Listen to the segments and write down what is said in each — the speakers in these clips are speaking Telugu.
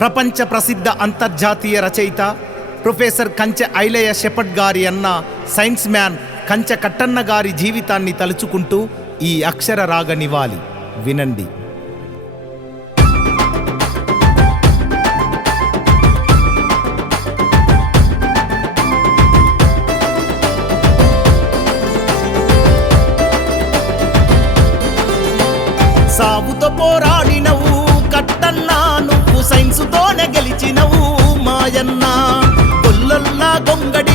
ప్రపంచ ప్రసిద్ధ అంతర్జాతీయ రచయిత ప్రొఫెసర్ కంచె ఐలయ్య షెపర్డ్ గారి అన్న సైన్స్ మ్యాన్ కంచె కట్టన్న గారి జీవితాన్ని తలుచుకుంటూ ఈ అక్షర రాగ నివాలి వినండి. సాగుతో పోరాడి గెలిచినవు మాయన్న కొల్లొల్లా గొంగడి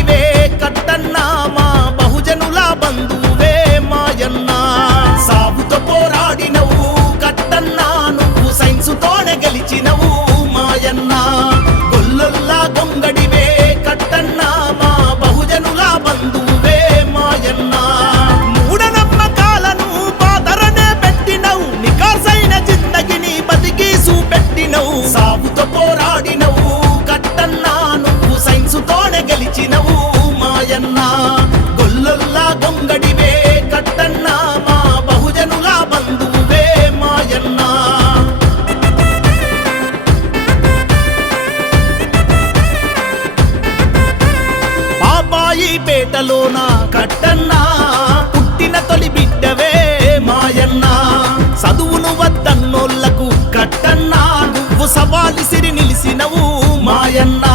సైన్సుతోనే మాయన్నా మాయన్న గొల్లొల్లా దొంగడివే కట్టన్నా మా బహుజనుల బంధువువే మాయన్నా. బాబాయి పేటలోన కట్టన్నా పుట్టిన తొలి బిడ్డవే మాయన్న. చదువును వద్దన్నోళ్ళకు కట్టన్నా నువ్వు సవాలిసిరి నిలిసినవు మాయన్నా.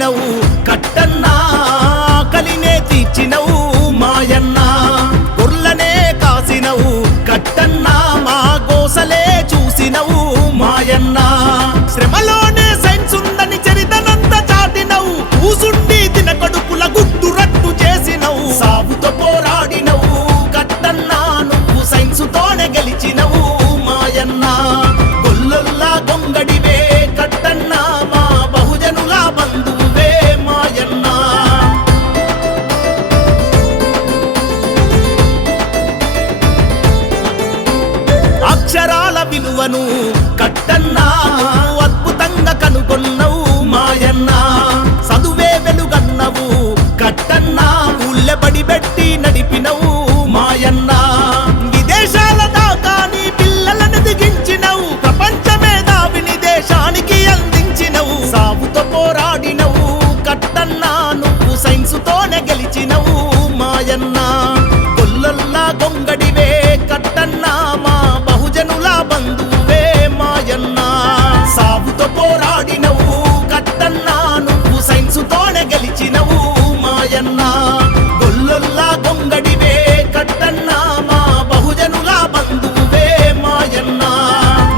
కట్టినవు కట్టన్నా కలినే తీర్చినవు మాయన్నా గుర్లనే కాసినవు కట్టన్నా మా గోసలే చూసినవు మాయన్నా. శ్రమలోనే సైన్స్ ఉందని చరితనంత చాటినవు కూసుండి తిన కడుపుల గుట్టు రట్టు చేసినవు సాగుతో పోరాడినవు కట్టన్నా నువ్వు సైన్సుతోనే గెలిచినవు. వద్దన్నా అద్భుతంగా కనుగొన్నవు మాయన్నా చదువే వెలుగన్నవు కట్టన్నా ఊళ్ళె పెట్టి సైన్సుతో పోరాడినవు. కట్టన్నా నువ్వు సైన్సుతోనే గెలిచినవు మాయన్న. గొల్లొల్లా దొంగడివే కట్టన్నా మా బహుజనుల బంధువువే మాయన్న.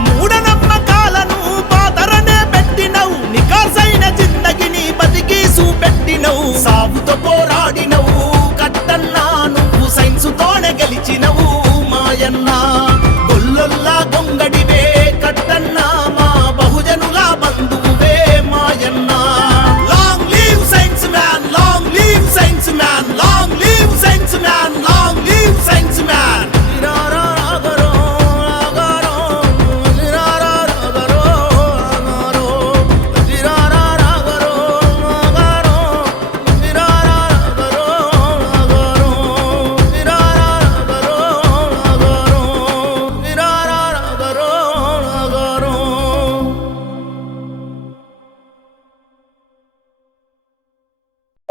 మూఢనమ్మకాలను బాధరనే పెట్టినవు. నికాసైన జిందగిని బతికి చూపెట్టినవు. సాగుతో పోరాడినవు. కట్టన్నా నువ్వు సైన్సుతోనే గెలిచినవు మాయన్న. గొల్లొల్లా దొంగ